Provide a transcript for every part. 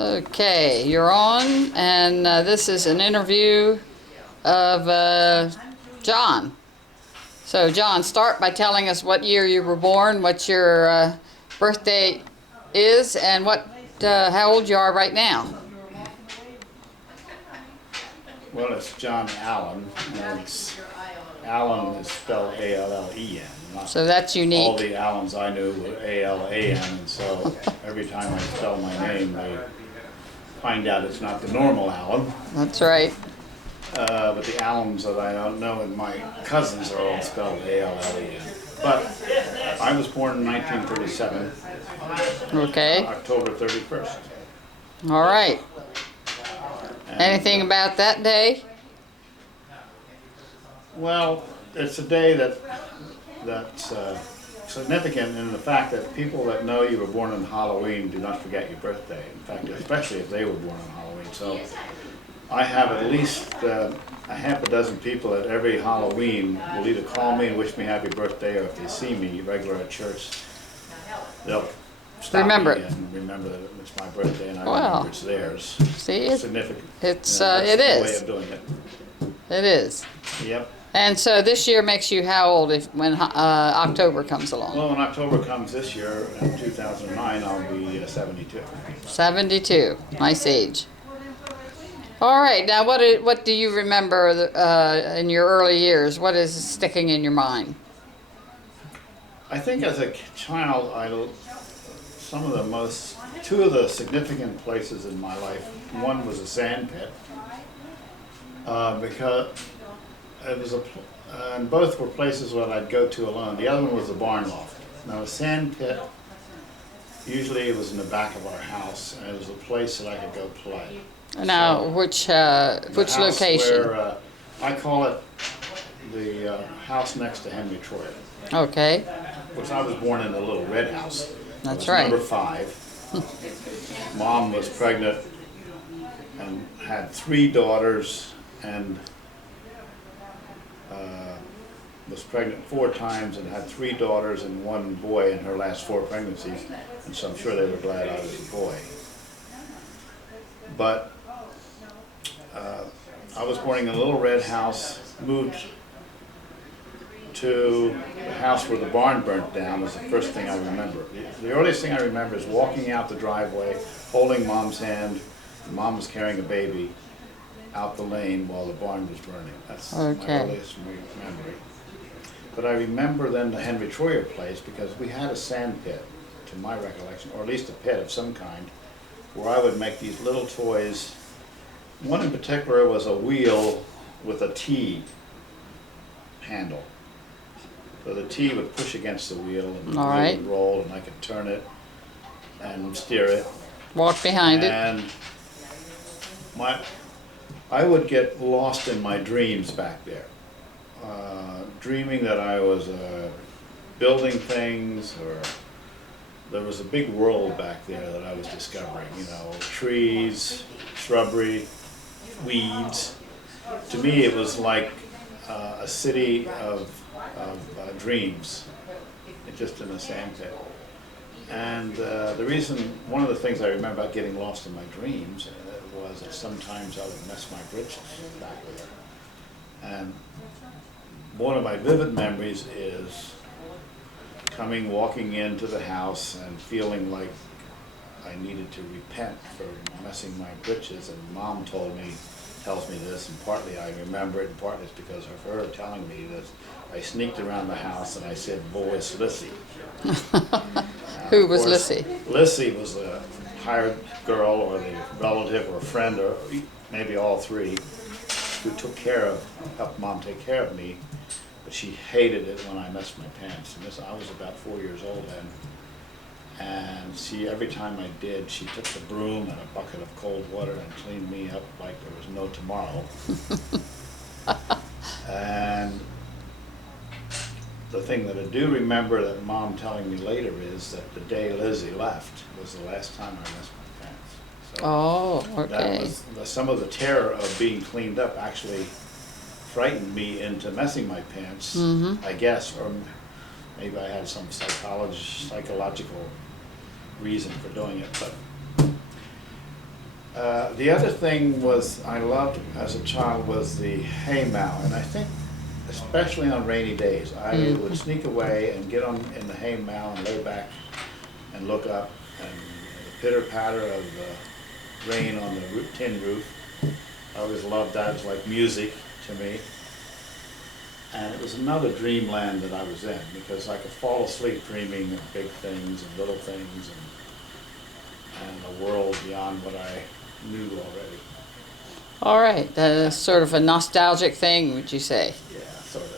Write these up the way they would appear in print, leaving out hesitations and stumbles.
Okay, you're on, and this is an interview of John. So, John, start by telling us what year you were born, what your birthday is, and how old you are right now. Well, it's John Allen, and Allen is spelled A-L-L-E-N. So that's unique. All the Allens I knew were A-L-A-N, and so every time I spell my name, they find out it's not the normal Allen. That's right. But the Allens that I don't know and my cousins are all spelled A-L-L-E-N. But I was born in 1937, Okay. October 31st. All right. And, Anything about that day? Well, it's a day that's significant in the fact that people that know you were born on Halloween do not forget your birthday. In fact, especially if they were born on Halloween. So I have at least a half a dozen people at every Halloween will either call me and wish me happy birthday, or if they see me regular at church, they'll stop Remember me it. and remember that it's my birthday and I Wow. remember it's theirs. See, it's Significant. it's That's it the is. way of doing it. It is. Yep. And so this year makes you how old when October comes along? Well, when October comes this year, in 2009, I'll be 72. 72. Nice age. All right. Now, what do you remember in your early years? What is sticking in your mind? I think as a child, two of the significant places in my life, one was a sand pit, because it was and both were places where I'd go to alone. The other one was the barn loft. Now, a sand pit, usually it was in the back of our house, and it was a place that I could go play. Now, So, which house location? Where, I call it the house next to Henry Troyer, Okay. which I was born in a little red house. I That's was right. Number 5. Mom was pregnant and had 3 daughters, and was pregnant 4 times and had 3 daughters and 1 boy in her last 4 pregnancies, and so I'm sure they were glad I was a boy. But I was born in a little red house, moved to the house where the barn burnt down was the first thing I remember. The earliest thing I remember is walking out the driveway, holding Mom's hand, and Mom was carrying a baby out the lane while the barn was burning. That's my earliest memory. But I remember then the Henry Troyer place because we had a sand pit, to my recollection, or at least a pit of some kind, where I would make these little toys. One in particular was a wheel with a T handle. So the T would push against the wheel and the wheel would roll, and I could turn it and steer it. Walk behind it. And I would get lost in my dreams back there, dreaming that I was building things, or there was a big world back there that I was discovering, trees, shrubbery, weeds. To me, it was like a city of dreams, just in a sand pit. And one of the things I remember about getting lost in my dreams was that sometimes I would mess my britches back there. And one of my vivid memories is walking into the house and feeling like I needed to repent for messing my britches, and Mom tells me this, and partly I remember it, and partly it's because of her telling me this. I sneaked around the house and I said, "Boys, Lissy." Who was Lissy? Lissy was a hired girl or the relative or friend, or maybe all 3, who helped Mom take care of me. But she hated it when I messed my pants. And I was about 4 years old then. And every time I did, she took the broom and a bucket of cold water and cleaned me up like there was no tomorrow. And the thing that I do remember that Mom telling me later is that the day Lizzie left was the last time I messed my pants. So okay. That was some of the terror of being cleaned up actually frightened me into messing my pants, I guess, or maybe I had some psychological reason for doing it. But The other thing was I loved as a child was the hay mow, and I think especially on rainy days, I would sneak away and get on in the hay mow and lay back and look up, and the pitter patter of the rain on the tin roof. I always loved that. It was like music to me. And it was another dreamland that I was in, because I could fall asleep dreaming of big things and little things and a world beyond what I knew already. All right, sort of a nostalgic thing, would you say? Yeah, sort of.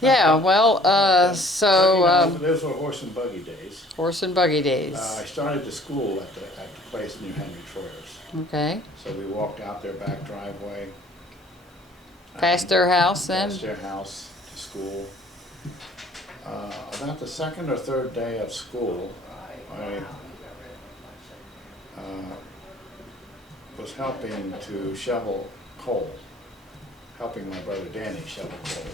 Yeah, well, Those were horse and buggy days. horse and buggy days. I started to school at the place near Henry Troyer's. Okay. So we walked out their back driveway. Past their house then? Past their house to school. About the second or third day of school, I was helping to shovel coal, helping my brother Danny shovel coal.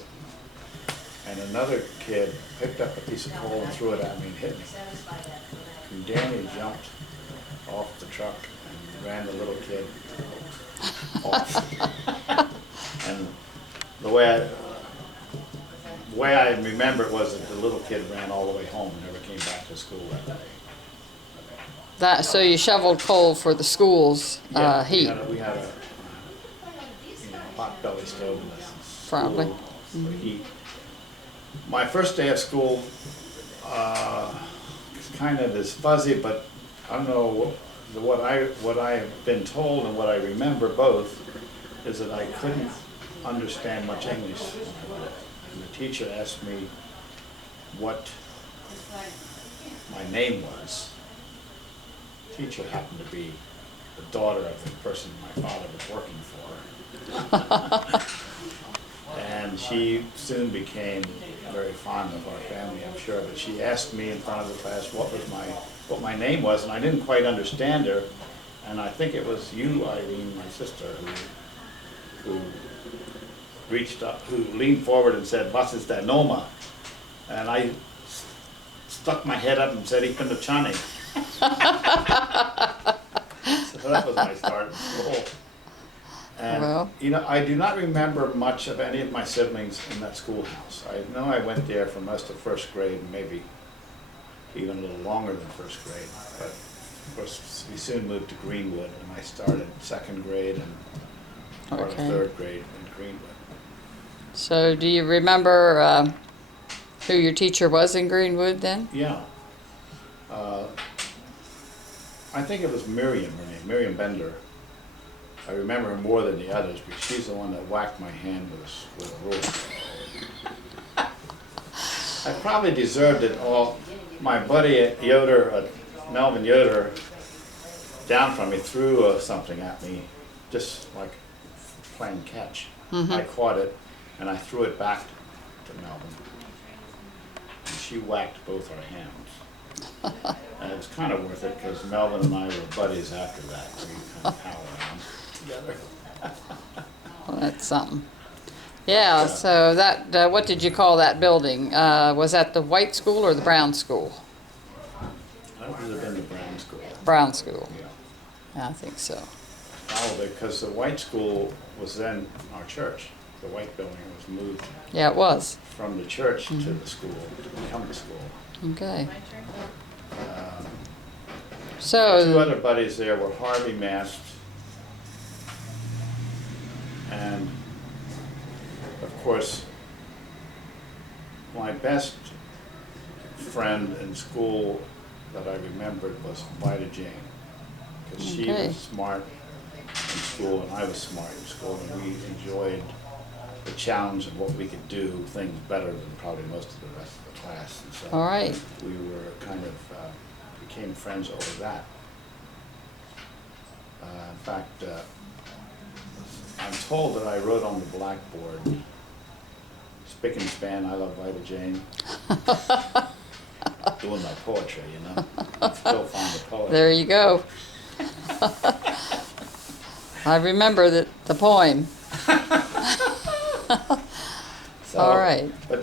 And another kid picked up a piece of coal and threw it at me and hit me. And Danny jumped off the truck and ran the little kid off. And the way I remember it was that the little kid ran all the way home and never came back to school that day. So you shoveled coal for the school's heat? We had a hot belly stove in the Probably. school for heat. My first day of school kind of is fuzzy, but I don't know what I've been told and what I remember both is that I couldn't understand much English. And the teacher asked me what my name was. The teacher happened to be the daughter of the person my father was working for. And she soon became very fond of our family, I'm sure, but she asked me in front of the class what my name was, and I didn't quite understand her. And I think it was you, Irene, my sister, who reached up, who leaned forward and said, "Was ist dein Name?" And I stuck my head up and said, "Ich bin der Chani." So that was my start in school. And, Well. I do not remember much of any of my siblings in that schoolhouse. I know I went there for most of first grade, and maybe even a little longer than first grade. But of course, we soon moved to Greenwood, and I started second grade and part of third grade in Greenwood. So do you remember who your teacher was in Greenwood then? Yeah. I think it was Miriam, her name, Miriam Bender. I remember her more than the others because she's the one that whacked my hand with a ruler. I probably deserved it all. My buddy Yoder, Melvin Yoder, down from me, threw something at me, just like playing catch. I caught it and I threw it back to Melvin. And she whacked both our hands. And it was kind of worth it because Melvin and I were buddies after that. We kind of pal around together. Well, that's something. Yeah, so that, what did you call that building? Was that the white school or the brown school? That would have been the Brown School. Brown school. Yeah. I think so. Probably because the white school was then our church. The white building was moved Yeah, it was. from the church to the school to become the school. Okay. Two So, other buddies there were Harvey Mast and, of course, my best friend in school that I remembered was Vida Jane, because she Okay. was smart in school and I was smart in school, and we enjoyed the challenge of what we could do things better than probably most of the rest of the class. And so all right. we were kind of became friends over that. In fact, I'm told that I wrote on the blackboard, spick and span, I love Vida Jane. Doing my poetry, I'm still fond of poetry. There you go. I remember the poem. So, All right. But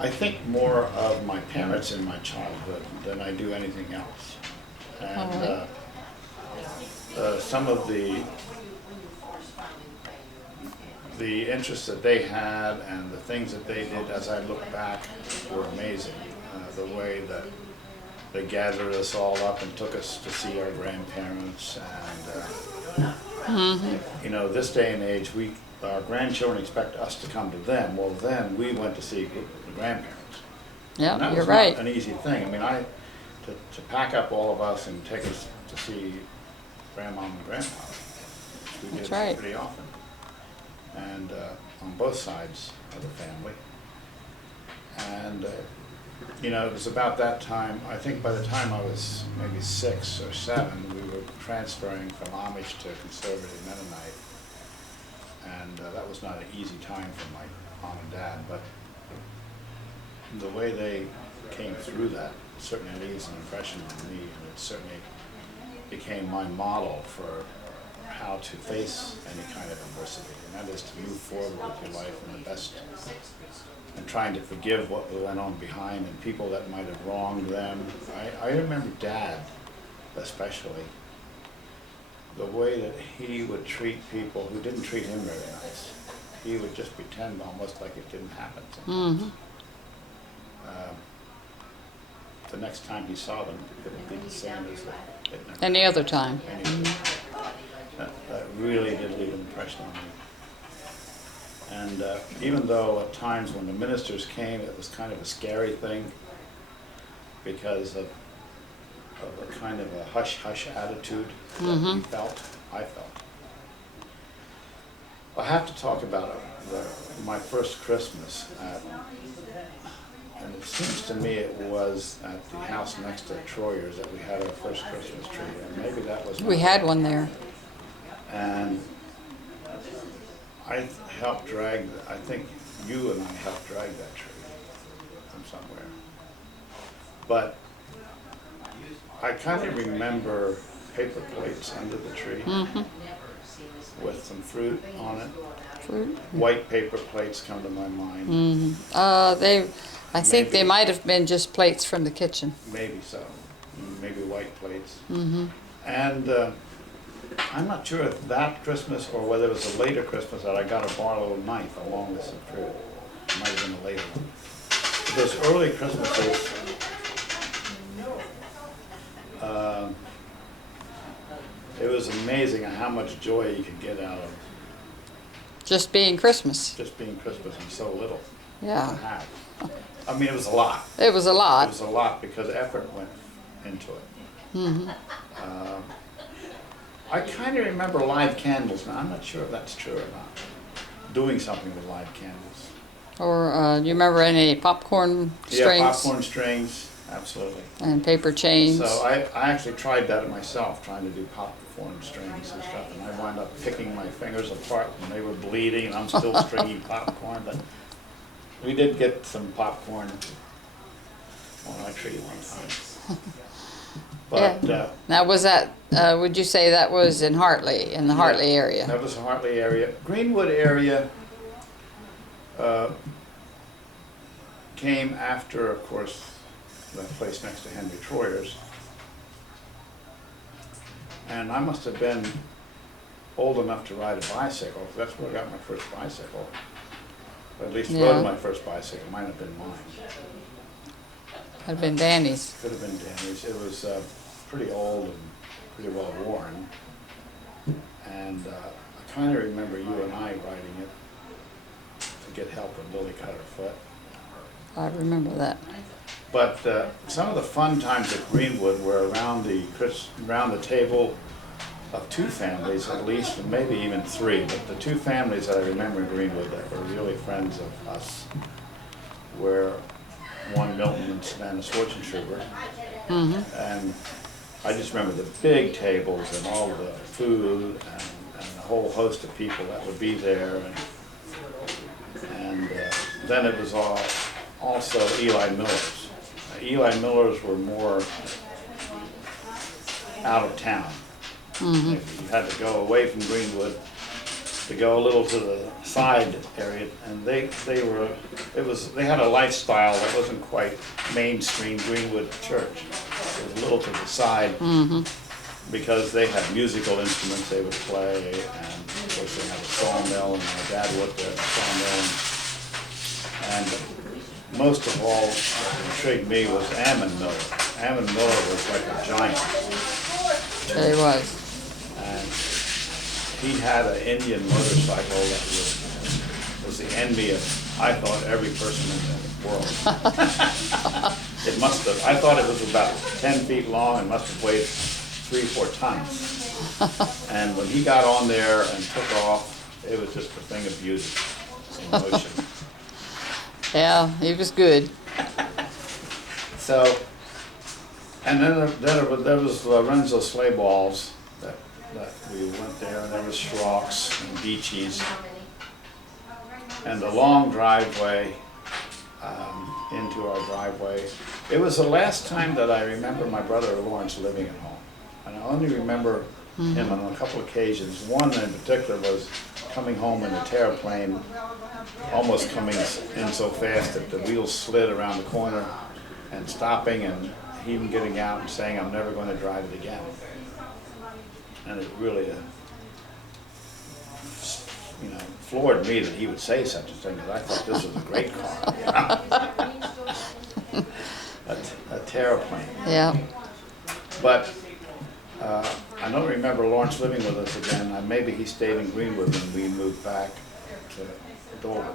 I think more of my parents in my childhood than I do anything else. And some of the interests that they had and the things that they did as I look back were amazing. The way that they gathered us all up and took us to see our grandparents, and you know, this day and age, our grandchildren expect us to come to them. Well, then we went to see the grandparents. Yeah, and that you're was right. not an easy thing. I mean, to pack up all of us and take us to see grandma and grandpa. We That's did right. pretty often, and on both sides of the family. And you know, it was about that time. I think by the time I was maybe 6 or 7, we were transferring from Amish to Conservative Mennonite, and that was not an easy time for my mom and dad. But the way they came through that certainly leaves an impression on me, and it certainly became my model for how to face any kind of adversity, and that is to move forward with your life in the best, and trying to forgive what went on behind and people that might have wronged them. I remember Dad, especially, the way that he would treat people who didn't treat him very nice. He would just pretend almost like it didn't happen sometimes. The next time he saw them, it would be the same as it never Any other time. That really did leave an impression on me. And even though at times when the ministers came, it was kind of a scary thing because of a kind of a hush-hush attitude that we felt, I felt. I have to talk about my first Christmas and it seems to me it was at the house next to Troyer's that we had our first Christmas tree, and maybe that was... We had one there. And I helped drag, I think you and I helped drag that tree from somewhere. But I kind of remember paper plates under the tree with some fruit on it. Fruit? White paper plates come to my mind. I think Maybe. they might have been just plates from the kitchen. Maybe so. Maybe white plates. And I'm not sure if that Christmas or whether it was a later Christmas that I got a Barlow knife along with some fruit. It might have been a later one. But those early Christmases, it was amazing how much joy you could get out of Just being Christmas. just being Christmas and so little to Yeah. have. I mean, it was a lot. It was a It lot. was a lot because effort went into it. I kind of remember live candles. Now, I'm not sure if that's true or not. Doing something with live candles. Or do you remember any popcorn strings? Yeah, popcorn strings, absolutely. And paper chains? So I actually tried that myself, trying to do popcorn strings and stuff, and I wound up picking my fingers apart and they were bleeding, and I'm still stringing popcorn. But we did get some popcorn on our tree one time. But Now, was that, would you say that was in Hartley, in the Hartley area? that was the Hartley area. Greenwood area came after, of course, that place next to Henry Troyer's. And I must have been old enough to ride a bicycle, 'cause that's where I got my first bicycle. Or at least rode my first bicycle. Might have been mine. Had been Danny's. Could have been Danny's. It was pretty old and pretty well worn. And I kind of remember you and I riding it to get help when Lily cut her foot. I remember that. But some of the fun times at Greenwood were around the table of two families at least, and maybe even three. But the two families that I remember in Greenwood that were really friends of us were one Milton and Savannah Schwarzenschubert. And I just remember the big tables and all the food and a whole host of people that would be there. And then it was also Eli Miller's. Eli Miller's were more out of town. You had to go away from Greenwood to go a little to the side area, and they had a lifestyle that wasn't quite mainstream Greenwood church. It was a little to the side because they had musical instruments they would play, and of course they had a sawmill, and my dad worked there at the sawmill. And most of all, what intrigued me was Ammon Miller. Ammon Miller was like a giant. He was. And he had an Indian motorcycle that was the envy of, I thought, every person in the world. It must have, I thought it was about 10 feet long and must have weighed 3-4 tons. And when he got on there and took off, it was just a thing of beauty in motion. Yeah, he was good. So, and then there was Lorenzo sleigh balls that we went there, and there was Schrocks and Beachies, and the long driveway into our driveway. It was the last time that I remember my brother Lawrence living at home, and I only remember him on a couple occasions. One in particular was coming home in a terraplane, almost coming in so fast that the wheels slid around the corner, and stopping, and him getting out and saying, "I'm never going to drive it again." And it really, floored me that he would say such a thing, because I thought this was a great car. A terraplane. Yeah. But I don't remember Lawrence living with us again. Maybe he stayed in Greenwood when we moved back to Dover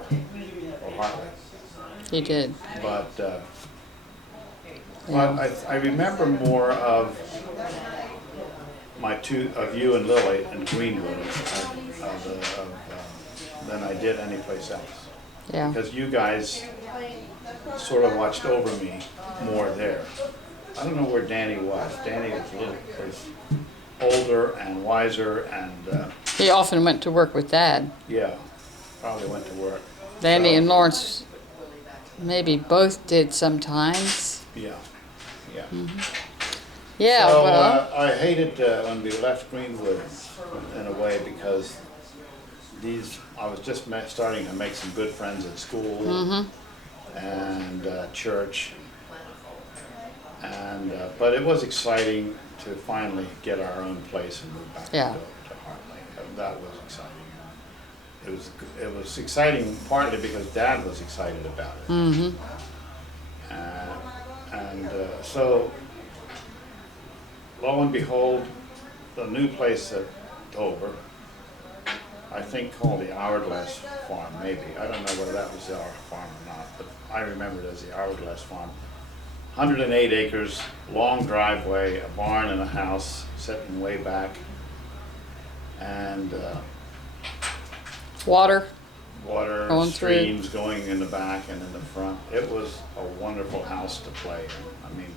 or Hartley. He did. But I remember more of you and Lily in Greenwood than I did anyplace else. Yeah. Because you guys sort of watched over me more there. I don't know where Danny was. Danny was older and wiser, and He often went to work with Dad. yeah, probably went to work. Danny So, and Lawrence maybe both did sometimes. Yeah, yeah. Yeah, So well, I hated when we left Greenwood in a way, because I was just starting to make some good friends at school and church, and but it was exciting to finally get our own place and move back Yeah. to Hartley. That was exciting. It was exciting partly because Dad was excited about it, so lo and behold, the new place at Dover, I think called the Hourglass Farm, maybe. I don't know whether that was our farm or not, but I remember it as the Hourglass Farm. 108 acres, long driveway, a barn and a house sitting way back, and water. water, Going through. streams going in the back and in the front. It was a wonderful house to play in. I mean,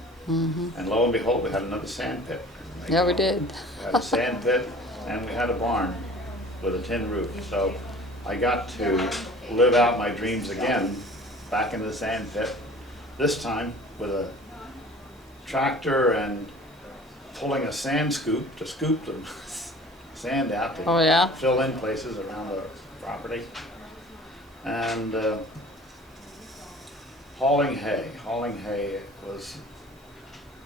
and lo and behold, we had another sand pit. Yeah, we did. We had a sand pit, and we had a barn with a tin roof. So I got to live out my dreams again, back in the sand pit. This time with a tractor and pulling a sand scoop to scoop the sand out to Oh, yeah? fill in places around the property. And hauling hay. Hauling hay was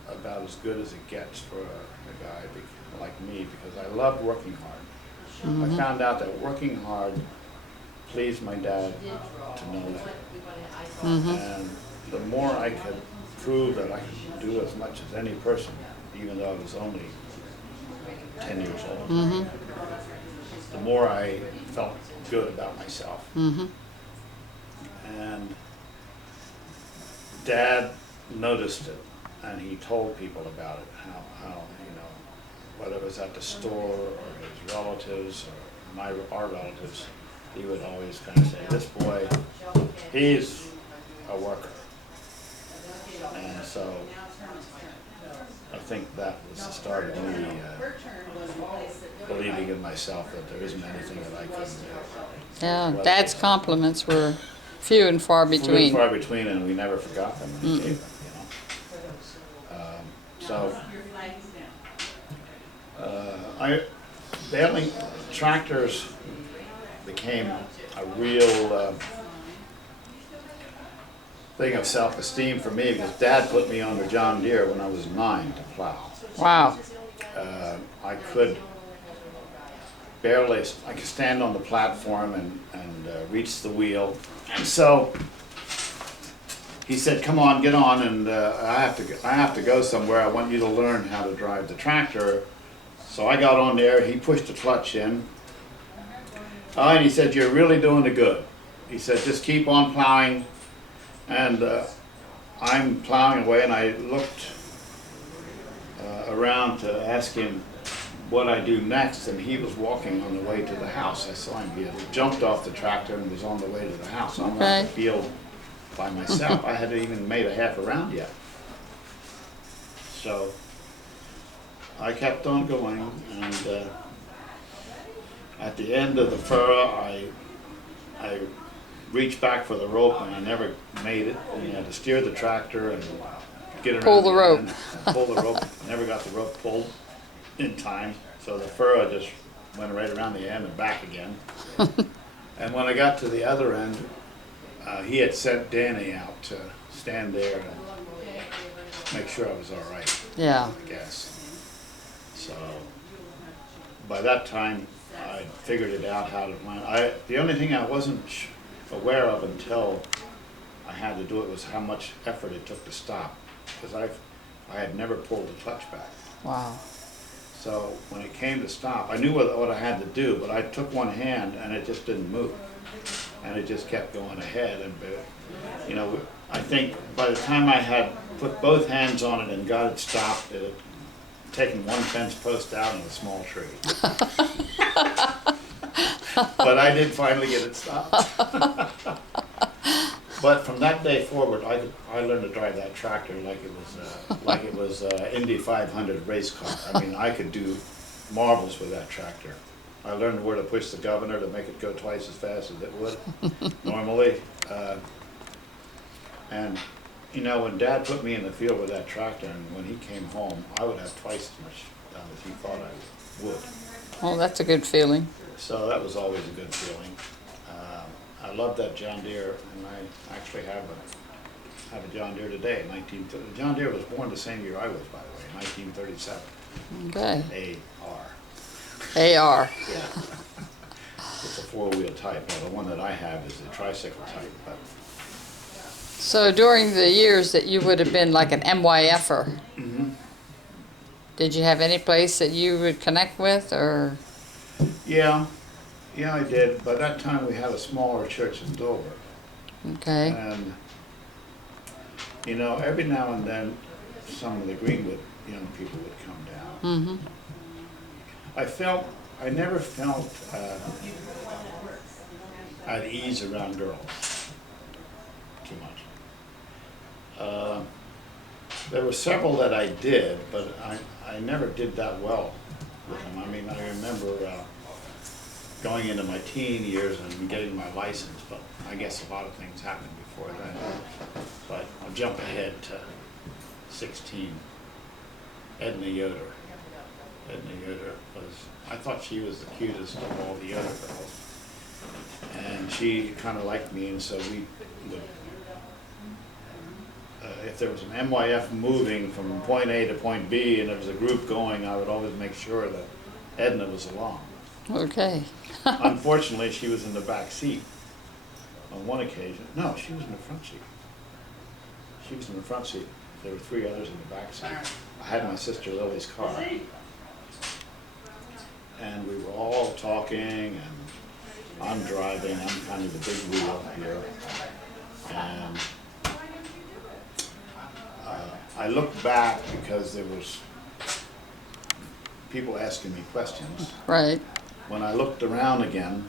about as good as it gets for a guy like me, because I loved working hard. I found out that working hard pleased my dad to know that. And the more I could prove that I could do as much as any person, even though I was only 10 years old, the more I felt good about myself. And Dad noticed it, and he told people about it, how whether it was at the store or his relatives or our relatives, he would always kind of say, "This boy, he's a worker." And so I think that was the start of me believing in myself that there isn't anything that I couldn't do. Yeah, Dad's compliments were few and far Few and between. far between, and we never forgot them when he gave them, So tractors became a real thing of self-esteem for me because Dad put me on the John Deere when I was 9 to plow. Wow. I could barely, I could stand on the platform and reach the wheel. And so he said, "Come on, get on, and I have to go somewhere. I want you to learn how to drive the tractor." So I got on there. He pushed the clutch in, and he said, "You're really doing it good." He said, "Just keep on plowing." And I'm plowing away, and I looked around to ask him what I do next, and he was walking on the way to the house. I saw him. He had jumped off the tractor and was on the way to the house. I'm Okay. on the field by myself. I hadn't even made a half a round yet. So I kept on going, and at the end of the furrow, I reached back for the rope, and I never made it. And you had to steer the tractor and get around Pull the rope. end and pull the rope. Never got the rope pulled in time, so the furrow just went right around the end and back again. And when I got to the other end, he had sent Danny out to stand there and make sure I was all right, Yeah. I guess. So by that time, I figured it out how to run. The only thing I wasn't aware of until I had to do it was how much effort it took to stop, because I had never pulled the clutch back. Wow. So when it came to stop, I knew what I had to do, but I took one hand and it just didn't move. And it just kept going ahead. And, you know, I think by the time I had put both hands on it and got it stopped, it had taken one fence post out and a small tree. But I did finally get it stopped. But from that day forward, I learned to drive that tractor like it was Indy 500 race car. I mean, I could do marvels with that tractor. I learned where to push the governor to make it go twice as fast as it would normally. And you know, when Dad put me in the field with that tractor, and when he came home, I would have twice as much done as he thought I would. Well, that's a good feeling. So that was always a good feeling. I love that John Deere, and I actually have a John Deere today. John Deere was born the same year I was, by the way, 1937. Okay. AR. AR. Yeah. It's a four-wheel type. Now, the one that I have is a tricycle type. But So during the years that you would have been like an MYFer, did you have any place that you would connect with, or? yeah, I did. By that time, we had a smaller church in Dover. Okay. And, you know, every now and then, some of the Greenwood young people would come down. Mm-hmm. I never felt at ease around girls too much. There were several that I did, but I never did that well with them. I mean, I remember going into my teen years and getting my license, but I guess a lot of things happened before then. But I'll jump ahead to 16. Edna Yoder. Edna Yoder I thought she was the cutest of all the other girls. And she kind of liked me, and so we would, if there was an MYF moving from point A to point B and there was a group going, I would always make sure that Edna was along. Okay. Unfortunately, she was in the back seat on one occasion. No, she was in the front seat. She was in the front seat. There were 3 others in the back seat. I had my sister Lily's car. And we were all talking, and I'm driving. I'm kind of the big wheel here. And I looked back because there was people asking me questions. Right. When I looked around again,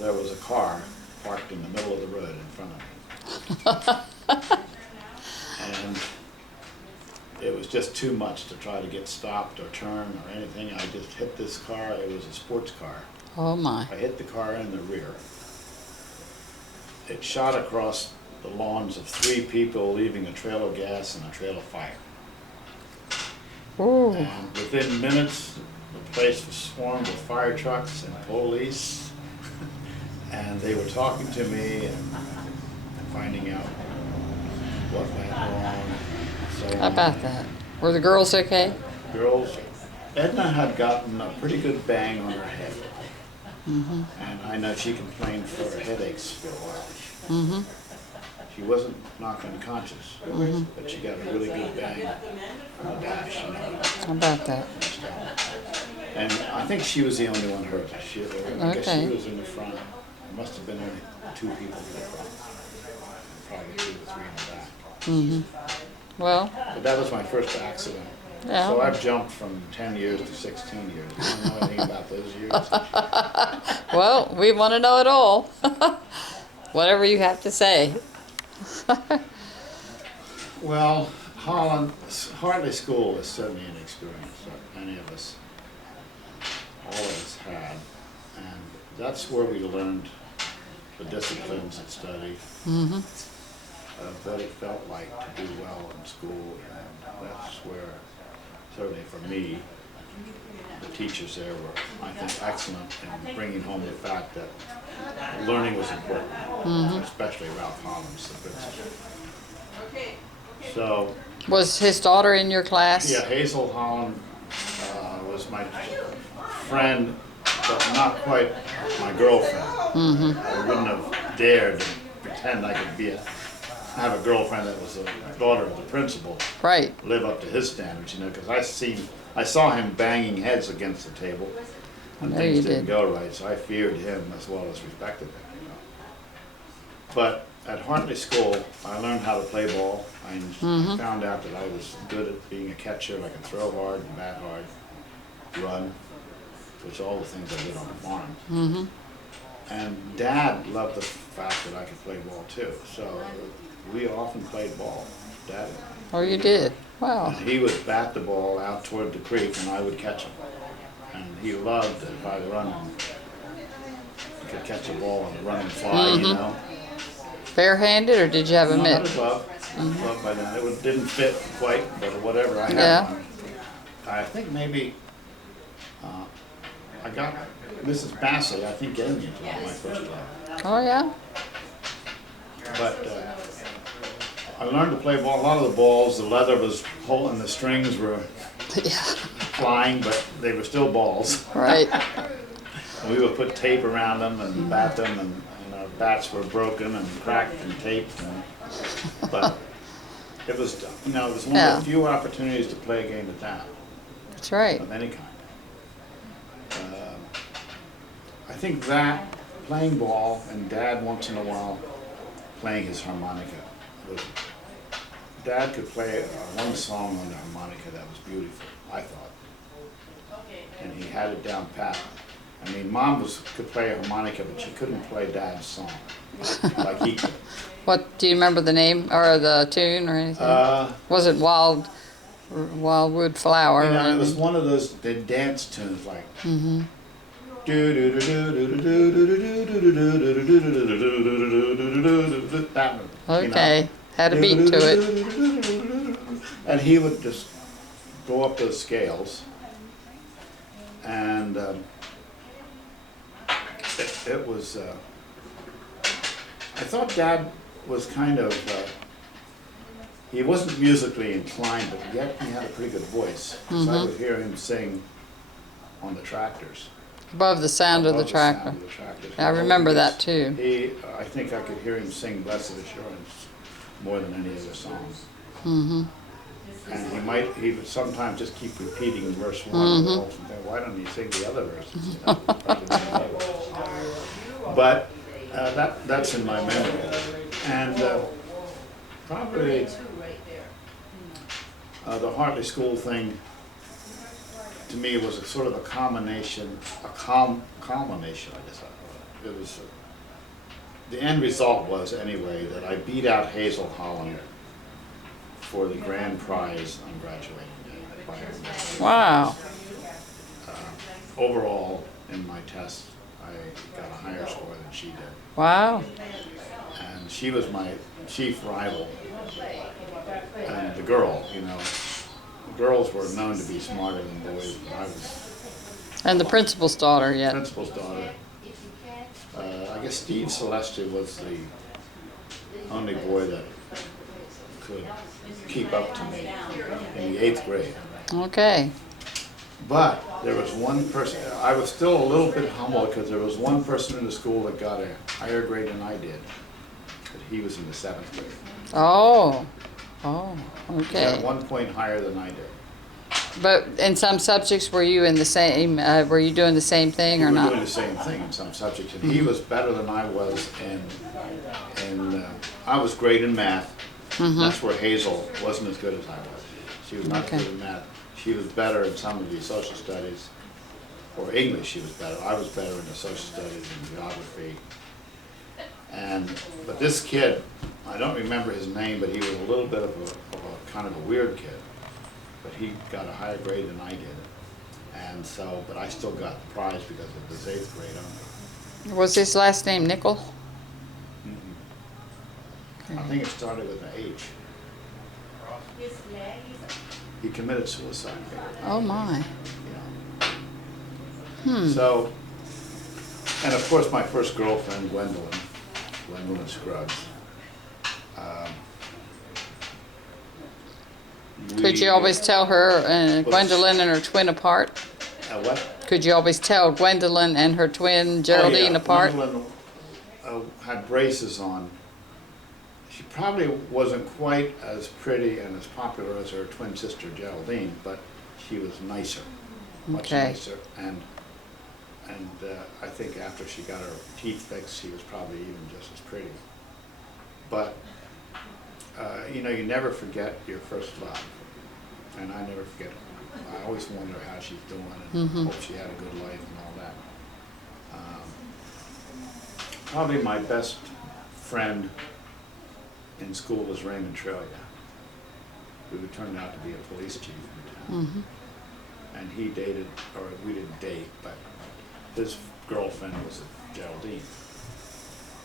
there was a car parked in the middle of the road in front of me. And it was just too much to try to get stopped or turn or anything. I just hit this car. It was a sports car. Oh my. I hit the car in the rear. It shot across the lawns of 3 people, leaving a trail of gas and a trail of fire. Ooh. And within minutes, the place was swarmed with fire trucks and police. and they were talking to me and finding out what went wrong. So How about that? Were the girls okay? girls, Edna had gotten a pretty good bang on her head, and I know she complained for her headaches for a while. She wasn't knocked unconscious, but she got a really good bang on the dash. You know. How about that? And I think she was the only one hurt. I guess Okay. she was in the front. There must have been only 2 people in the front, probably 2 or 3 in the back. Well, But that was my first accident. yeah. So I've jumped from 10 years to 16 years. You don't know anything about those years? Well, we want to know it all. Whatever you have to say. Well, Hartley School is certainly an experience that many of us, all of us had. And that's where we learned the disciplines and study, what it felt like to do well in school. And that's where, certainly for me, the teachers there were, I think, excellent in bringing home the fact that learning was important, especially Ralph Hollins, the principal. So, Was his daughter in your class? yeah, Hazel Holland was my friend, but not quite my girlfriend. I wouldn't have dared to pretend I could have a girlfriend that was the daughter of the principal. Right. Live up to his standards, you know, because I saw him banging heads against the table, and I know you things didn't did. go right, so I feared him as well as respected him, you know. But at Hartley School, I learned how to play ball. I found out that I was good at being a catcher. I could throw hard and bat hard, run, which are all the things I did on the farm. And Dad loved the fact that I could play ball too, so we often played ball, Dad and I. Oh, you did? Wow. And he would bat the ball out toward the creek, and I would catch him. And he loved that if I'd run him, he could catch a ball on the run and fly, you know. Barehanded, or did you have a No, mitt? not a glove. Glove by then. It didn't fit quite, but whatever. I had Yeah. one. I think maybe I got Mrs. Bassett, I think, gave me it my first glove. Oh, yeah? But I learned to play ball. A lot of the balls, the leather was whole and the strings were Yeah. flying, but they were still balls. Right. And we would put tape around them and bat them, and our bats were broken and cracked and taped. But it was, you know, it was one of the few opportunities to play a game of that, That's right. of any kind. I think that, playing ball, and Dad once in a while playing his harmonica. Dad could play one song on the harmonica that was beautiful, I thought. And he had it down pat. I mean, Mom could play a harmonica, but she couldn't play Dad's song like he could. What, do you remember the name or the tune or anything? Was it Wildwood Flower? You know, it was anything? one of those the dance tunes like. That one. Okay. Had a beat to it. And he would just go up those scales, and it was. I thought Dad was kind of. He wasn't musically inclined, but yet he had a pretty good voice. So I would hear him sing on the tractors. Above the sound of the Above the sound tractor. of the tractors. I remember that too. I think I could hear him sing "Blessed Assurance" more than any other song. And he would sometimes just keep repeating verse 1 and think, why don't you sing the other verses? You know? But that's in my memory. And probably the Hartley School thing, to me, was a sort of a culmination, I guess. It was, the end result was, anyway, that I beat out Hazel Holland for the grand prize on graduating day. Wow. Overall, in my test, I got a higher score than she did. Wow. And she was my chief rival. And the girl, you know, girls were known to be smarter than boys, but I was And the principal's daughter yet. principal's daughter. I guess Steve Celeste was the only boy that could keep up to me in the 8th grade. Okay. But there was one person, I was still a little bit humble because there was one person in the school that got a higher grade than I did. But he was in the 7th grade. Oh. He Okay. got 1 point higher than I did. But in some subjects, were you in the same? Were you doing the same thing We or were not? doing the same thing in some subjects, and he was better than I was I was great in math. That's where Hazel wasn't as good as I was. She was not Okay. good in math. She was better in some of the social studies, or English she was better. I was better in the social studies and geography. But this kid, I don't remember his name, but he was a little bit of a kind of a weird kid. But he got a higher grade than I did. And so, but I still got the prize because of his 8th grade only. Was his last name Nickel? I think it started with an H. He committed suicide. Oh my. Yeah. So, and of course my first girlfriend, Gwendolyn Scruggs. Could you always tell her Gwendolyn and her twin apart? What? Could you always tell Gwendolyn and her twin Geraldine apart? Gwendolyn had braces on. She probably wasn't quite as pretty and as popular as her twin sister Geraldine, but she was nicer, much nicer. And I think after she got her teeth fixed, she was probably even just as pretty. But you know, you never forget your first love, and I never forget it. I always wonder how she's doing, and hope she had a good life and all that. Probably my best friend in school was Raymond Trelia, who turned out to be a police chief in town. And he dated, or we didn't date, but his girlfriend was Geraldine,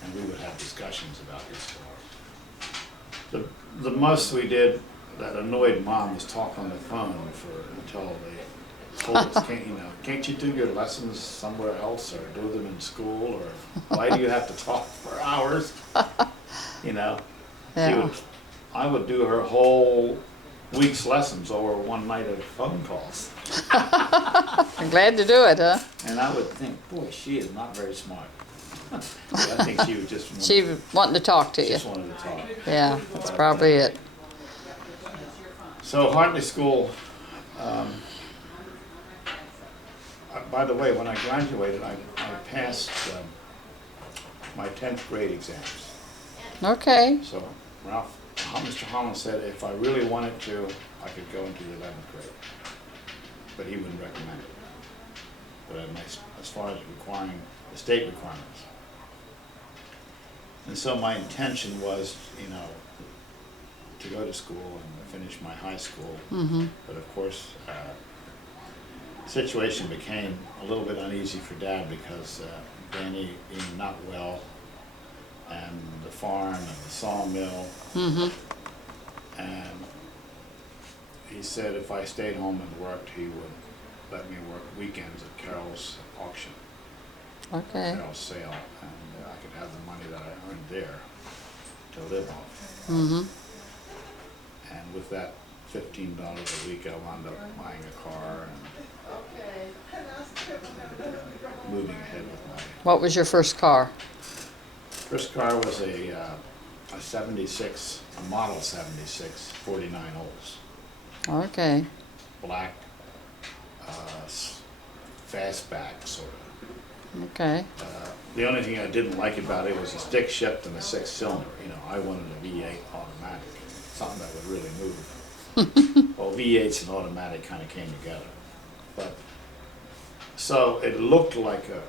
and we would have discussions about this girl. The most we did that annoyed Mom was talk on the phone until they told us, can't you do your lessons somewhere else or do them in school, or why do you have to talk for hours? You know, Yeah. I would do her whole week's lessons over one night of phone calls. I'm glad to do it, huh? And I would think, boy, she is not very smart. But I think she was just She wanting to talk to you. just wanted to talk. Yeah, that's probably it. So Hartley School, by the way, when I graduated, I passed my 10th grade exams. Okay. So Mr. Holland said if I really wanted to, I could go into the 11th grade. But he wouldn't recommend it. But as far as requiring the state requirements. And so my intention was, to go to school and finish my high school. But of course, the situation became a little bit uneasy for Dad because Danny being not well, and the farm and the sawmill. And he said if I stayed home and worked, he would let me work weekends at Carol's auction, Okay. Carol's sale, and I could have the money that I earned there to live off. And with that $15 a week, I wound up buying a car and moving ahead with my What was your first car? first car was a 76, a model 76, 49 holes. Okay. Black, fastback sort of. Okay. The only thing I didn't like about it was a stick shift and a 6-cylinder. I wanted a V8 automatic, something that would really move. Well, V8s and automatic kind of came together. But so it looked like a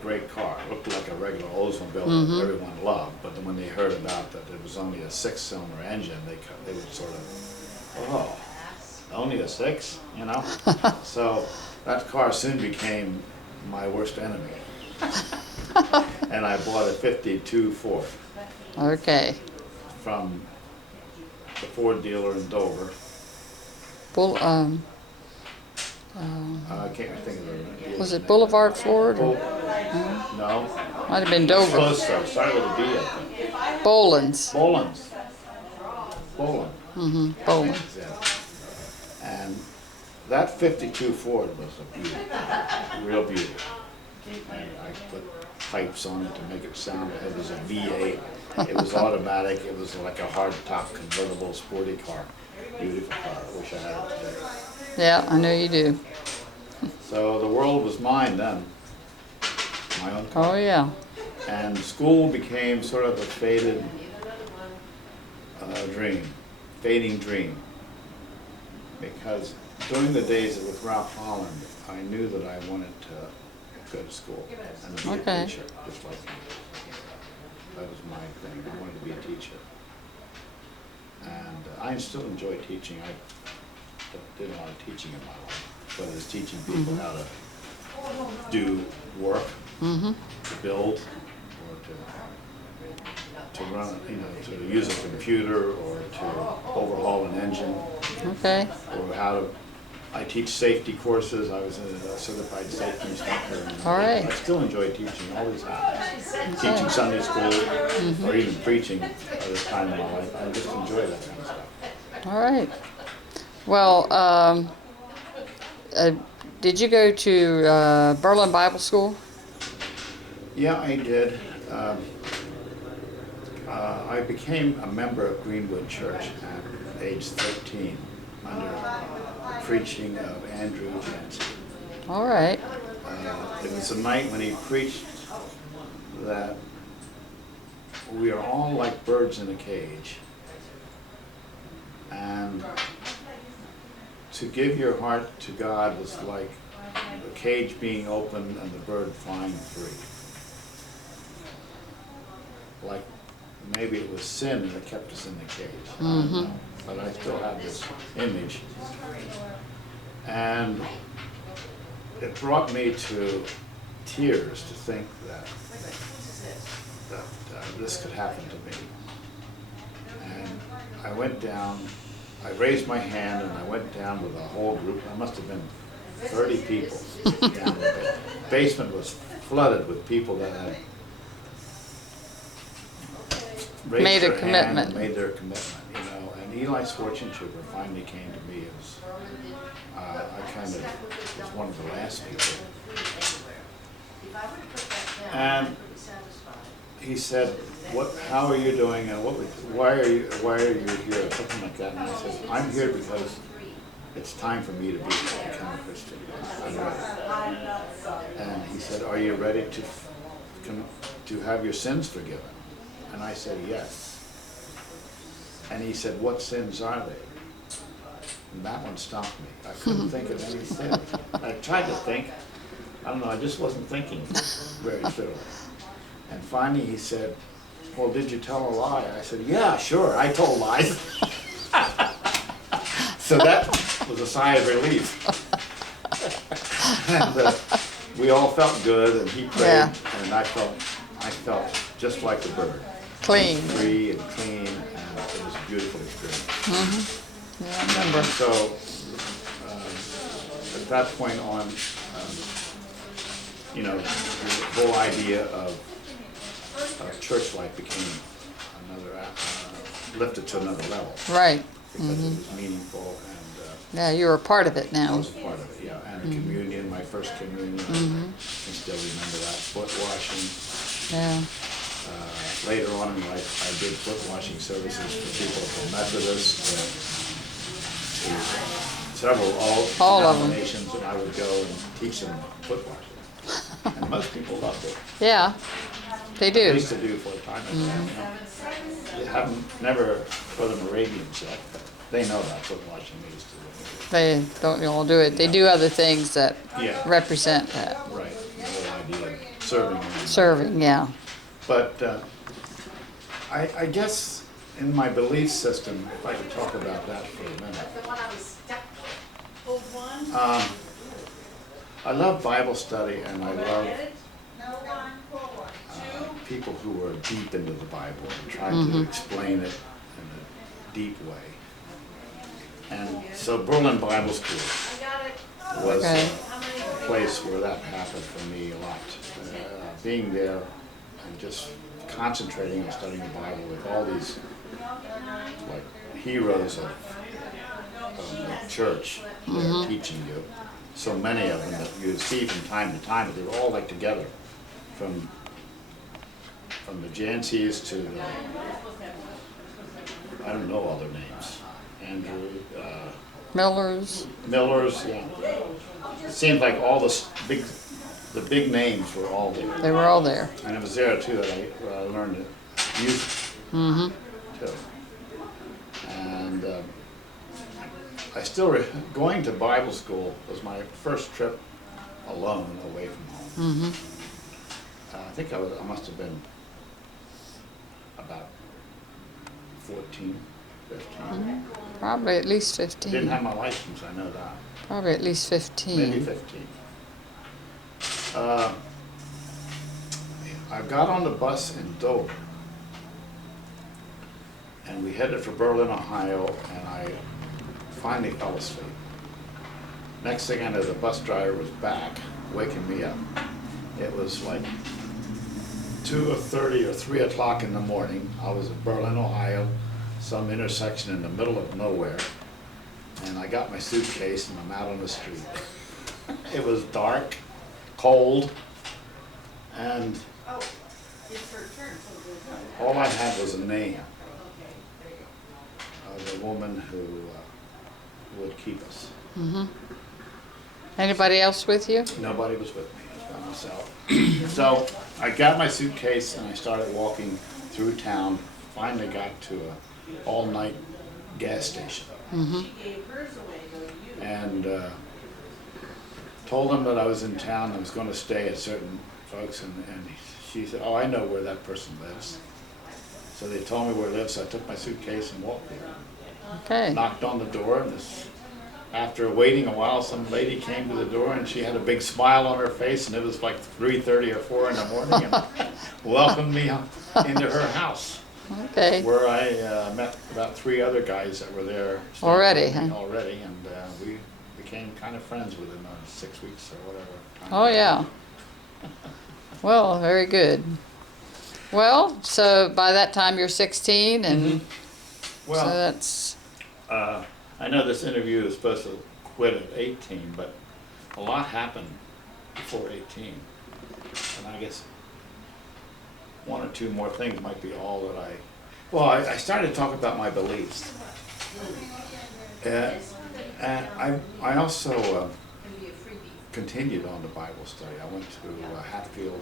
great car. It looked like a regular Oldsmobile that everyone loved. But then when they heard about that it was only a 6-cylinder engine, they would sort of, oh, only a 6, So that car soon became my worst enemy. And I bought a 52 Ford Okay. from the Ford dealer in Dover. Well, I can't think of the. Was it Boulevard Ford? Oh, Or, no. might have been Dover. Close though. Started with a B, I think. Boland's. Boland's. Boland. Boland. Yeah. And that 52 Ford was a beauty, real beauty. And I put pipes on it to make it sound, it was a V8. It was automatic, it was like a hard-top convertible sporty car. Beautiful car, I wish I had it today. Yeah, I know you do. So the world was mine then, my own car. Oh, yeah. And school became sort of a faded fading dream. Because during the days with Ralph Holland, I knew that I wanted to go to school and be Okay. a teacher, just like him. That was my thing. I wanted to be a teacher. And I still enjoy teaching. I did a lot of teaching in my life, whether it's teaching people how to do work, to build, or to run, to use a computer, or to overhaul an engine, Okay. or I teach safety courses. I was a certified safety instructor. And All right. I still enjoy teaching, all these things. Teaching Sunday school, or even preaching at this time in my life. I just enjoy that kind of stuff. All right. Well, did you go to Berlin Bible School? Yeah, I did. I became a member of Greenwood Church at age 13 under the preaching of Andrew Jensen. All right. It was a night when he preached that we are all like birds in a cage, and to give your heart to God was like the cage being open and the bird flying free. Like maybe it was sin that kept us in the cage. I don't know, but I still have this image. And it brought me to tears to think that this could happen to me. And I went down, I raised my hand and I went down with a whole group. I must have been 30 people down there. The basement was flooded with people that had raised Made a their hand commitment. and made their commitment, And Eli's fortune sugar finally came to me. It was, I kind of was one of the last people. And he said, how are you doing, and why are you here, or something like that. And I said, I'm here because it's time for me to become a Christian. I'm ready. And he said, are you ready to have your sins forgiven? And I said, yes. And he said, what sins are they? And that one stopped me. I couldn't think of any sins. I tried to think. I don't know, I just wasn't thinking very thoroughly. And finally he said, well, did you tell a lie? I said, yeah, sure, I told lies. So that was a sigh of relief. And we all felt good, and he prayed, Yeah. and I felt just like a bird. Clean. Free and clean, and it was a beautiful experience. Yeah, I remember. And so, at that point on, the whole idea of church life became lifted to another level. Right. Because it was meaningful, and Yeah, you're a part of it I now. was a part of it, yeah. And the communion, my first communion, I can still remember that. Foot washing. Yeah. Later on in life, I did foot washing services for people from Methodist to several, All of them. denominations, and I would go and teach them foot washing. And most people loved it. Yeah, they At do. least to do for a time. They haven't never for the Moravians yet, but they know about foot washing. They used to do They don't all do it. They do other things that it. Yeah, represent that. right. The whole idea of serving. Serving, yeah. But I guess in my belief system, if I could talk about that for a minute, I love Bible study, and I love people who are deep into the Bible and trying to explain it in a deep way. And so Berlin Bible School was Okay. a place where that happened for me a lot. Being there and just concentrating on studying the Bible with all these like heroes of the church there teaching you. So many of them that you see from time to time, but they were all like together, from the Janseys to the, I don't know all their names, Andrew, Millers. Millers, yeah. It seemed like all the big names were all there. They were all there. And it was there too that I learned to use it too. And I still, going to Bible school was my first trip alone away from home. I think I must have been about 14, 15. Probably at least 15. Didn't have my license, I know that. Probably at least 15. Maybe 15. I got on the bus in Dover, and we headed for Berlin, Ohio, and I finally fell asleep. Next thing I know, the bus driver was back, waking me up. It was like 2:30 or 3 o'clock in the morning. I was in Berlin, Ohio, some intersection in the middle of nowhere, and I got my suitcase and I'm out on the street. It was dark, cold, and all I had was a name of the woman who would keep us. Anybody else with you? Nobody was with me, I was by myself. So I got my suitcase and I started walking through town. Finally got to an all-night gas station. And told them that I was in town, I was going to stay at certain folks, and she said, "Oh, I know where that person lives." So they told me where it lived, so I took my suitcase and walked there. Okay. Knocked on the door, and after waiting a while, some lady came to the door, and she had a big smile on her face, and it was like 3:30 or 4 in the morning, and welcomed me into her house, Okay. where I met about 3 other guys that were there Already, with me huh? already, and we became kind of friends within 6 weeks or whatever time. Oh, yeah. Well, very good. Well, so by that time you're 16, and so Well, that's, I know this interview is supposed to quit at 18, but a lot happened before 18. And I guess 1 or 2 more things might be all that I started to talk about my beliefs. And I also continued on the Bible study. I went to Hatfield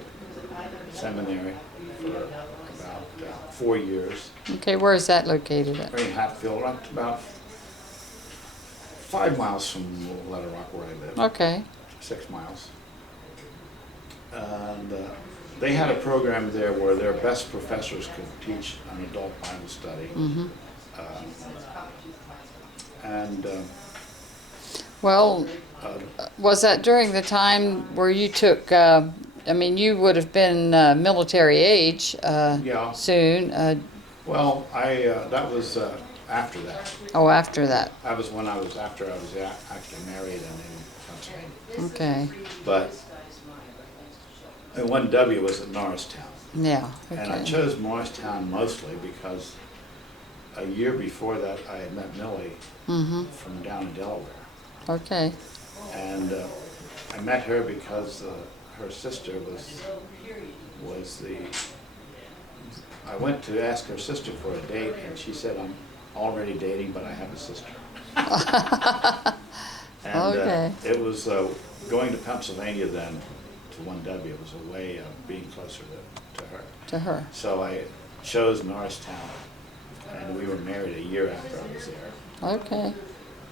Seminary for about 4 years. okay, where is that located at? Right in Hatfield, right about 5 miles from Little Rock where I live. Okay. 6 miles. And they had a program there where their best professors could teach an adult Bible study. Well, was that during the time where you took, I mean, you would have been military age Yeah. soon. Well, that was after that. Oh, after that. That was after I was actually married and in Pennsylvania. Okay. But 1W was at Norristown. Yeah. And I Okay. chose Morristown mostly because a year before that I had met Millie from down in Delaware. Okay. And I met her because her sister was the, I went to ask her sister for a date, and she said, "I'm already dating, but I have a sister." And Okay. it was going to Pennsylvania then to 1W. It was a way of being closer to her. To her. So I chose Norristown, and we were married a year after I was there, Okay.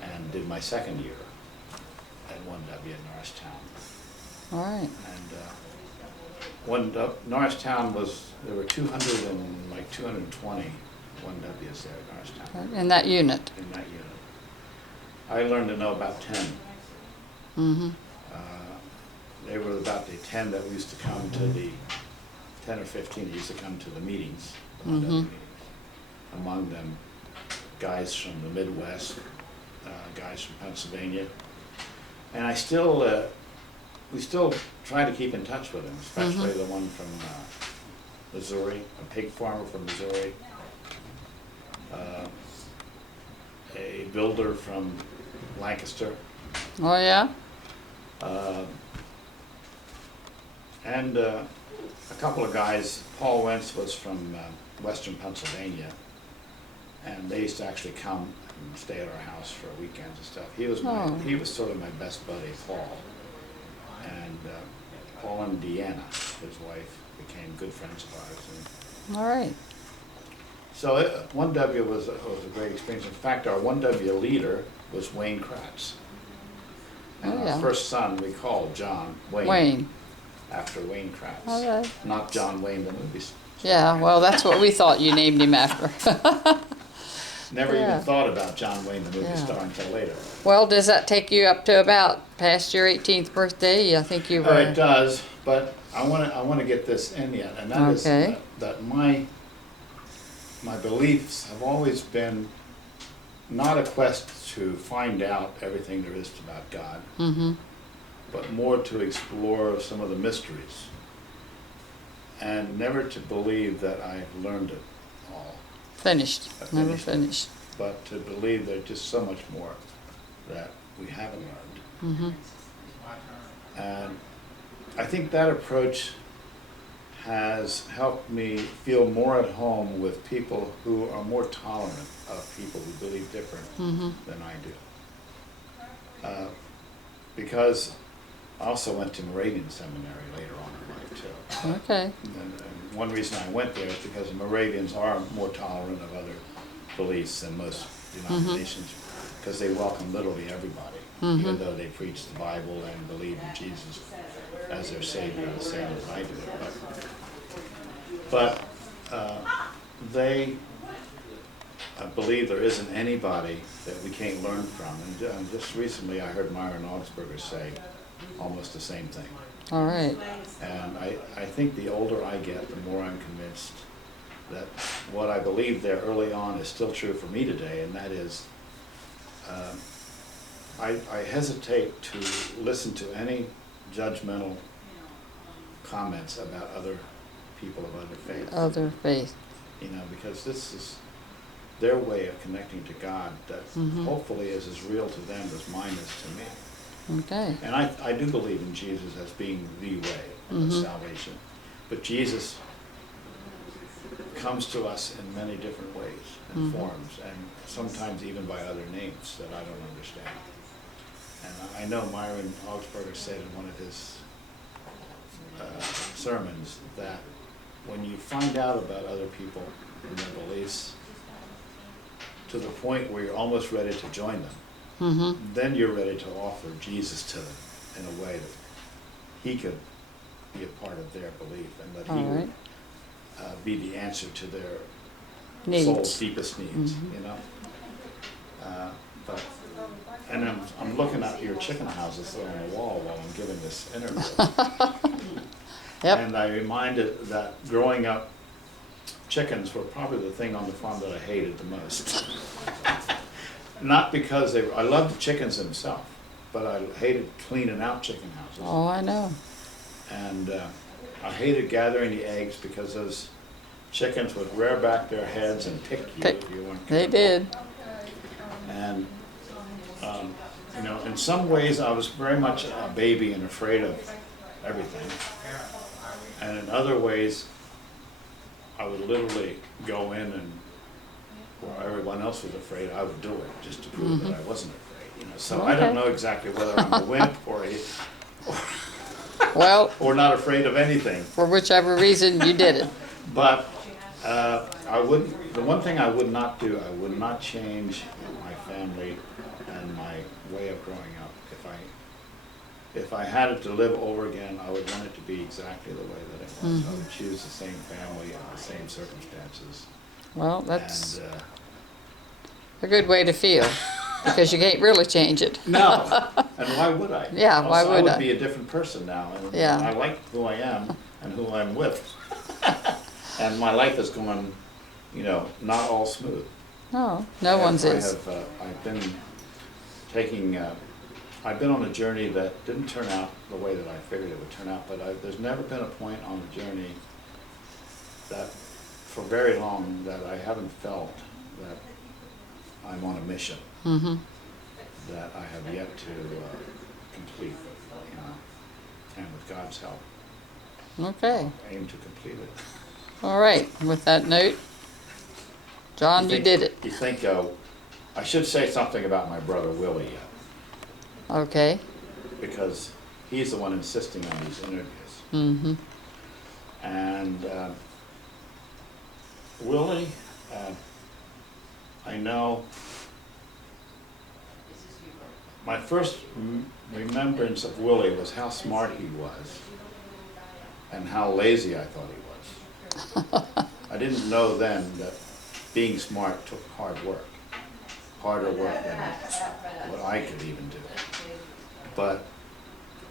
and did my second year at 1W in Norristown. All right. And Norristown there were 220 1Ws there at Norristown In that unit. in that unit. I learned to know about 10. Mm-hmm. They were about the 10 that used to come to the 10 or 15 that used to come to the meetings, the 1W meetings. Among them, guys from the Midwest, guys from Pennsylvania, And we still try to keep in touch with him, especially the one from Missouri, a pig farmer from Missouri, a builder from Lancaster, Oh, yeah? and a couple of guys. Paul Wentz was from western Pennsylvania, and they used to actually come and stay at our house for weekends and stuff. He was he was sort of my best buddy, Paul. And Paul and Deanna, his wife, became good friends of ours. All right. So 1W was a great experience. In fact, our 1W leader was Wayne Kratz. And Oh, yeah. our first son we called John Wayne. after Wayne Kratz. All right. Not John Wayne, the movie star. Yeah, well, that's what we thought you named him after. Never Yeah. even thought about John Wayne, the movie Yeah. star, until later. Well, does that take you up to about past your 18th birthday? I think you were. It does, but I want to get this in yet, and that is Okay. that my beliefs have always been not a quest to find out everything there is about God, Mm-hmm. but more to explore some of the mysteries, and never to believe that I've learned it all, Finished. I Never finished it. finished. but to believe there's just so much more that we haven't learned. Mm-hmm. And I think that approach has helped me feel more at home with people who are more tolerant of people who believe different Mm-hmm. than I do. Because I also went to Moravian Seminary later on in life too. Okay. And one reason I went there is because the Moravians are more tolerant of other beliefs than most denominations, because they welcome literally everybody, even though they preach the Bible and believe in Jesus as their Savior, the same as I do. But they believe there isn't anybody that we can't learn from. And just recently I heard Myron Augsburger say almost the same thing. All right. And I think the older I get, the more I'm convinced that what I believed there early on is still true for me today, and that is I hesitate to listen to any judgmental comments about other people of other faiths. Other faith. You know, because this is their way of connecting to God that hopefully is as real to them as mine is to me. Okay. And I do believe in Jesus as being the way of salvation. But Jesus comes to us in many different ways and forms, and sometimes even by other names that I don't understand. And I know Myron Augsburger said in one of his sermons that when you find out about other people and their beliefs to the point where you're almost ready to join them, then you're ready to offer Jesus to them in a way that he could be a part of their belief, and that he would be the answer to their soul's deepest needs, you know. And I'm looking at your chicken houses there on the wall while I'm giving this interview. Yep. And I reminded that growing up, chickens were probably the thing on the farm that I hated the most. Not because I loved the chickens themselves, but I hated cleaning out chicken houses. Oh, I know. And I hated gathering the eggs because those chickens would rear back their heads and pick you if you weren't They careful. did. And, you know, in some ways I was very much a baby and afraid of everything. And in other ways, I would literally go in and where everyone else was afraid, I would do it just to prove that I wasn't afraid. You know, so I don't know exactly whether I'm a wimp or Well, or not afraid of anything. for whichever reason you did it. But I wouldn't. The one thing I would not do, I would not change my family and my way of growing up. If I had it to live over again, I would want it to be exactly the way that it was. I would choose the same family and the same circumstances. Well, that's And, a good way to feel, because you can't really change it. no, and why would I? Yeah, why Also, would I I? would be a different person now, and Yeah. I like who I am and who I'm with. And my life is going, you know, not all smooth. No, no one's is. I've been taking, I've been on a journey that didn't turn out the way that I figured it would turn out, but there's never been a point on the journey that, for very long, that I haven't felt that I'm on a mission Mm-hmm. that I have yet to complete, you know, and with God's help, Okay. aim to complete it. All right. With that note, John, you did it. You think, I should say something about my brother Willie yet, Okay. because he's the one insisting on these interviews. Mm-hmm. And Willie, I know my first remembrance of Willie was how smart he was and how lazy I thought he was. I didn't know then that being smart took hard work, harder work than what I could even do. But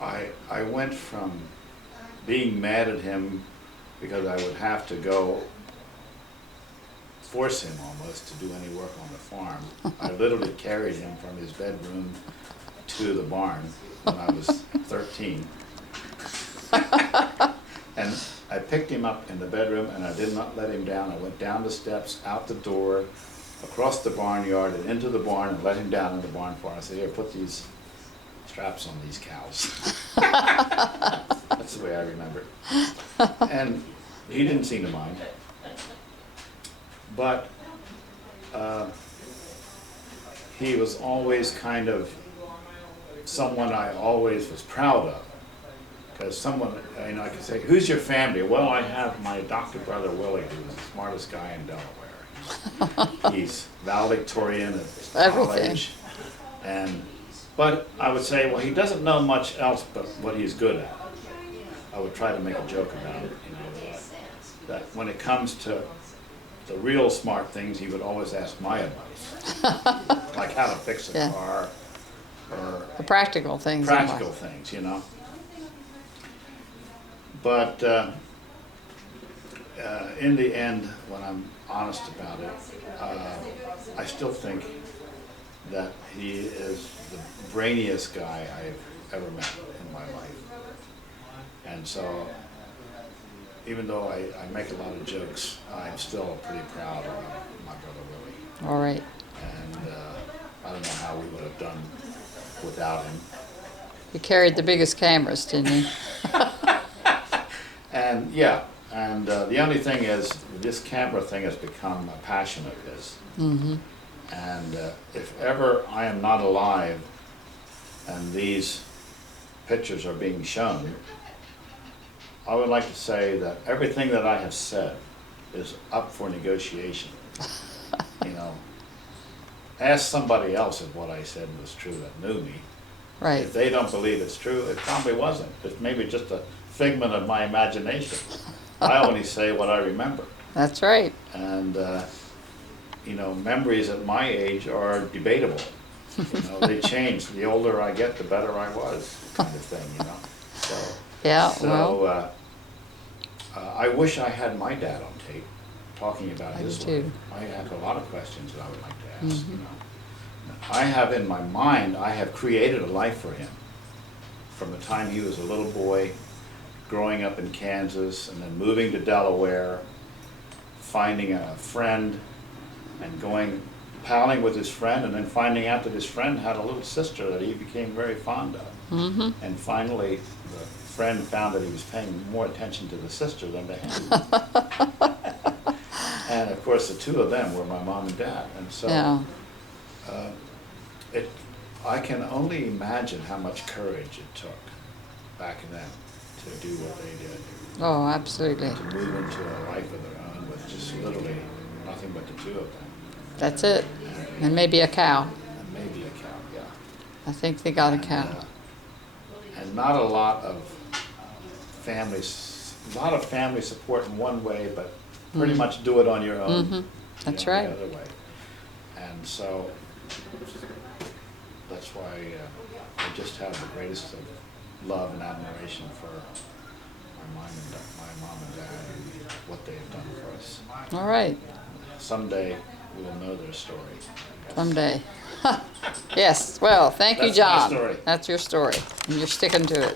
I went from being mad at him because I would have to go force him almost to do any work on the farm. I literally carried him from his bedroom to the barn when I was 13. And I picked him up in the bedroom and I did not let him down. I went down the steps, out the door, across the barnyard and into the barn and let him down in the barn floor. I said, here, put these straps on these cows. That's the way I remember it. And he didn't seem to mind. But he was always kind of someone I always was proud of. Because someone, you know, I could say, who's your family? Well, I have my adopted brother Willie, who's the smartest guy in Delaware. He's valedictorian at college. But I would say, well, he doesn't know much else but what he's good at. I would try to make a joke about it, you know, that when it comes to the real smart things, he would always ask my advice, like how to fix a car, or The practical things. practical things, you know. But in the end, when I'm honest about it, I still think that he is the brainiest guy I've ever met in my life. And so, even though I make a lot of jokes, I'm still pretty proud of my brother Willie. All right. And I don't know how we would have done without him. You carried the biggest cameras, didn't you? And yeah, and the only thing is, this camera thing has become a passion of his. Mm-hmm. And if ever I am not alive and these pictures are being shown, I would like to say that everything that I have said is up for negotiation. You know, ask somebody else if what I said was true that knew me. Right. If they don't believe it's true, it probably wasn't. It's maybe just a figment of my imagination. I only say what I remember. That's right. And, you know, memories at my age are debatable. You know, they change. The older I get, the better I was, kind of thing, you know. So, Yeah, so I wish I had my dad on tape talking about I his do too. life. I have a lot of questions that I would like to ask, you know. I have in my mind, I have created a life for him from the time he was a little boy, growing up in Kansas, and then moving to Delaware, finding a friend, and going palling with his friend, and then finding out that his friend had a little sister that he became very fond of. Mm-hmm. And finally, the friend found that he was paying more attention to the sister than to him. And of course, the two of them were my mom and dad. And so Yeah. I can only imagine how much courage it took back then to do what they did, Oh, absolutely. to move into a life of their own with just literally nothing but the two of them. That's it. And maybe a cow. And maybe a cow, yeah. I think they got a cow. And not a lot of families, a lot of family support in one way, but pretty much do it on your own. Mm-hmm. That's you know, right. the other way. And so that's why I just have the greatest of love and admiration for my mom and dad and what they have done for us. All right. Someday we will know their story. Someday. Yes, well, thank you, That's my John. story. That's your story. And you're sticking to it.